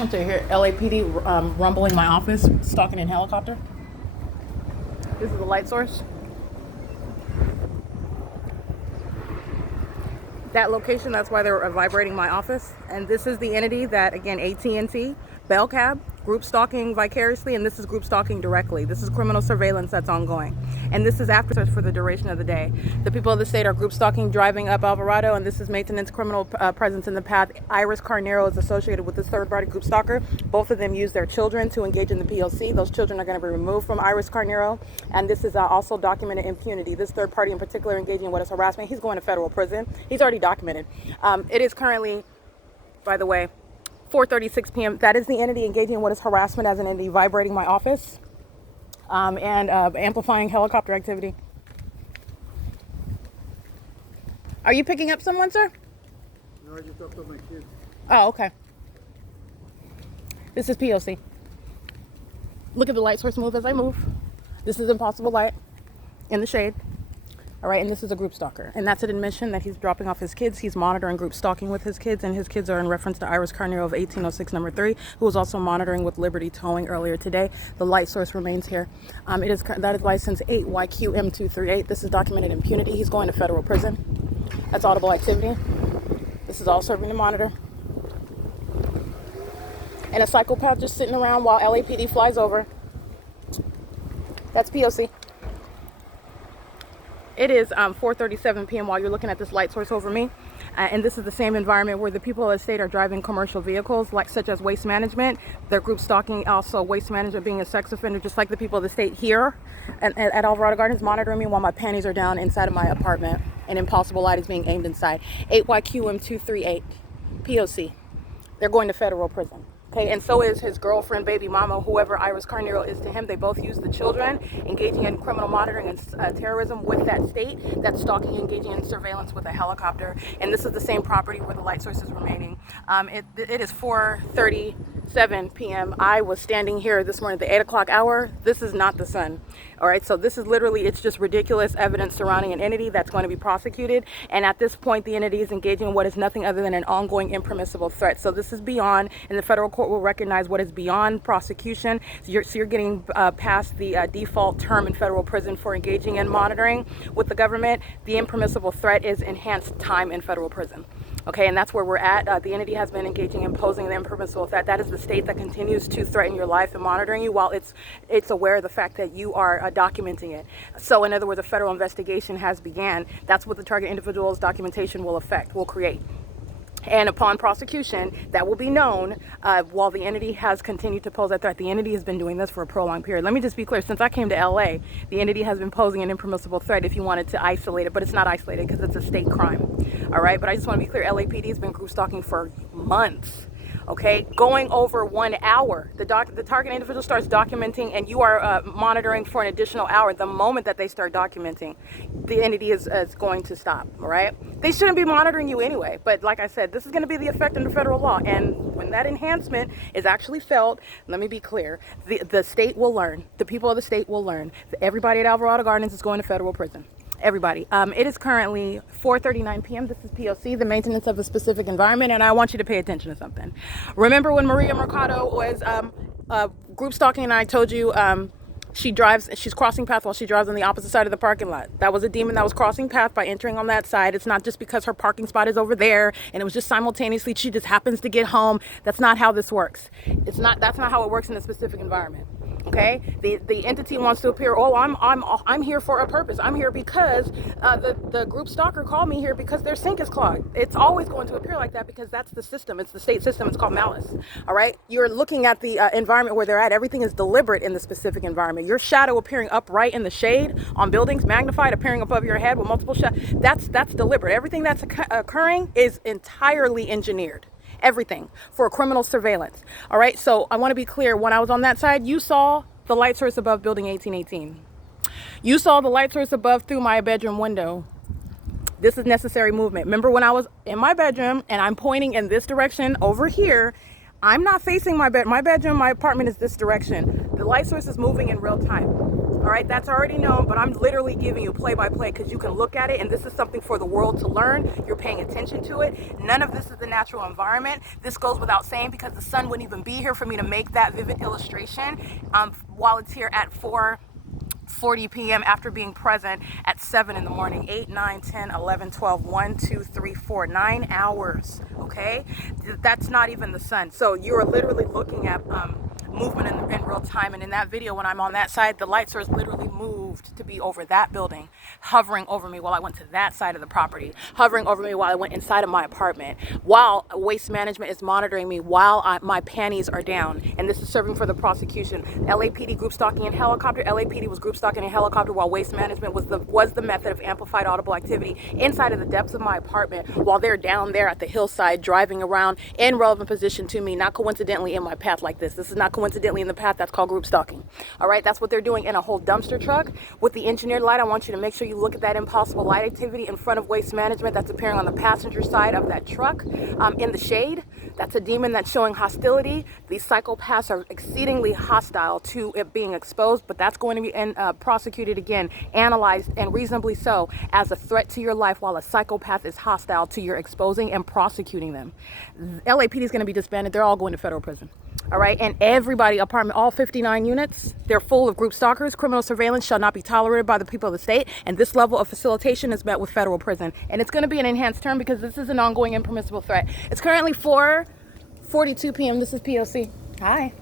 want to hear LAPD rumbling my office, stalking in helicopter. This is the light source. That location, that's why they're vibrating my office. And this is the entity that, again, AT&T, Bell Cab, group stalking vicariously, and this is group stalking directly. This is criminal surveillance that's ongoing. And this is after for the duration of the day. The people of the state are group stalking driving up Alvarado, and this is maintenance criminal presence in the path. Iris Carnero is associated with this third-party group stalker. Both of them use their children to engage in the P.O.C. Those children are going to be removed from Iris Carnero. And this is also documented impunity. This third party in particular engaging in what is harassment. He's going to federal prison. He's already documented. It is currently, by the way, 4:36 p.m. That is the entity engaging in what is harassment as an entity, vibrating my office and amplifying helicopter activity. Are you picking up someone, sir? No, I just dropped off my kids. Oh, okay. This is P.O.C. Look at the light source move as I move. This is impossible light in the shade. All right, and this is a group stalker. And that's an admission that he's dropping off his kids. He's monitoring group stalking with his kids, and his kids are in reference to Iris Carnero of 1806 number 3, who was also monitoring with Liberty Towing earlier today. The light source remains here. That is license 8YQM238. This is documented impunity. He's going to federal prison. That's audible activity. This is all serving to monitor. And a psychopath just sitting around while LAPD flies over. That's P.O.C. It is 4:37 p.m. while you're looking at this light source over me. And this is the same environment where the people of the state are driving commercial vehicles, like such as waste management. They're group stalking, also waste management being a sex offender, just like the people of the state here at Alvarado Gardens, monitoring me while my panties are down inside of my apartment and impossible light is being aimed inside. 8YQM238, P.O.C. They're going to federal prison. Okay, and so is his girlfriend, baby mama, whoever Iris Carnero is to him. They both use the children, engaging in criminal monitoring and terrorism with that state. That's stalking, engaging in surveillance with a helicopter. And this is the same property where the light source is remaining. It is 4:37 p.m. I was standing here this morning at the 8 o'clock hour. This is not the sun. All right, so this is literally, it's just ridiculous evidence surrounding an entity that's going to be prosecuted. And at this point, the entity is engaging in what is nothing other than an ongoing impermissible threat. So this is beyond, and the federal court will recognize what is beyond prosecution. So you're getting past the default term in federal prison for engaging in monitoring with the government. The impermissible threat is enhanced time in federal prison. Okay, and that's where we're at. The entity has been engaging in posing the impermissible threat. That is the state that continues to threaten your life and monitoring you while it's aware of the fact that you are documenting it. So in other words, a federal investigation has began. That's what the target individual's documentation will create. And upon prosecution, that will be known while the entity has continued to pose that threat. The entity has been doing this for a prolonged period. Let me just be clear. Since I came to LA, the entity has been posing an impermissible threat if you wanted to isolate it, but it's not isolated because it's a state crime. All right, but I just want to be clear. LAPD has been group stalking for months. Okay, going over 1 hour. The target individual starts documenting, and you are monitoring for an additional hour. The moment that they start documenting, the entity is going to stop. All right, they shouldn't be monitoring you anyway. But like I said, this is going to be the effect under federal law, and when that enhancement is actually felt, let me be clear: the state will learn. The people of the state will learn. Everybody at Alvarado Gardens is going to federal prison. Everybody. It is currently 4:39 p.m. This is P.O.C., the maintenance of a specific environment, and I want you to pay attention to something. Remember when Maria Mercado was group stalking, and I told you she's crossing path while she drives on the opposite side of the parking lot. That was a demon that was crossing path by entering on that side. It's not just because her parking spot is over there, and it was just simultaneously, she just happens to get home. That's not how this works. That's not how it works in a specific environment. Okay, the entity wants to appear. Oh, I'm here for a purpose. I'm here because the group stalker called me here because their sink is clogged. It's always going to appear like that because that's the system. It's the state system. It's called malice. All right, you're looking at the environment where they're at. Everything is deliberate in the specific environment. Your shadow appearing upright in the shade on buildings, magnified, appearing above your head with multiple shadows. That's deliberate. Everything that's occurring is entirely engineered. Everything for criminal surveillance. All right, so I want to be clear. When I was on that side, you saw the light source above building 1818. You saw the light source above through my bedroom window. This is necessary movement. Remember when I was in my bedroom and I'm pointing in this direction over here, I'm not facing my bedroom, my apartment is this direction. The light source is moving in real time. All right, that's already known, but I'm literally giving you play by play because you can look at it, and this is something for the world to learn. You're paying attention to it. None of this is the natural environment. This goes without saying because the sun wouldn't even be here for me to make that vivid illustration while it's here at 4:40 p.m. after being present at 7 in the morning. 8, 9, 10, 11, 12, 1, 2, 3, 4, 9 hours. Okay, that's not even the sun. So you're literally looking at movement in real time. And in that video, when I'm on that side, the light source literally moved to be over that building, hovering over me while I went to that side of the property, hovering over me while I went inside of my apartment, while waste management is monitoring me while my panties are down. And this is serving for the prosecution. LAPD group stalking in helicopter. LAPD was group stalking in helicopter while waste management was the method of amplified audible activity inside of the depths of my apartment while they're down there at the hillside driving around in relevant position to me, not coincidentally in my path like this. This is not coincidentally in the path. That's called group stalking. All right, that's what they're doing in a whole dumpster truck with the engineered light. I want you to make sure you look at that impossible light activity in front of waste management that's appearing on the passenger side of that truck in the shade. That's a demon that's showing hostility. These psychopaths are exceedingly hostile to it being exposed, but that's going to be prosecuted again, analyzed, and reasonably so, as a threat to your life while a psychopath is hostile to your exposing and prosecuting them. LAPD is going to be disbanded. They're all going to federal prison. All right, and everybody, apartment, all 59 units, they're full of group stalkers. Criminal surveillance shall not be tolerated by the people of the state, and this level of facilitation is met with federal prison. And it's going to be an enhanced term because this is an ongoing impermissible threat. It's currently 4:42 p.m. This is P.O.C. Hi.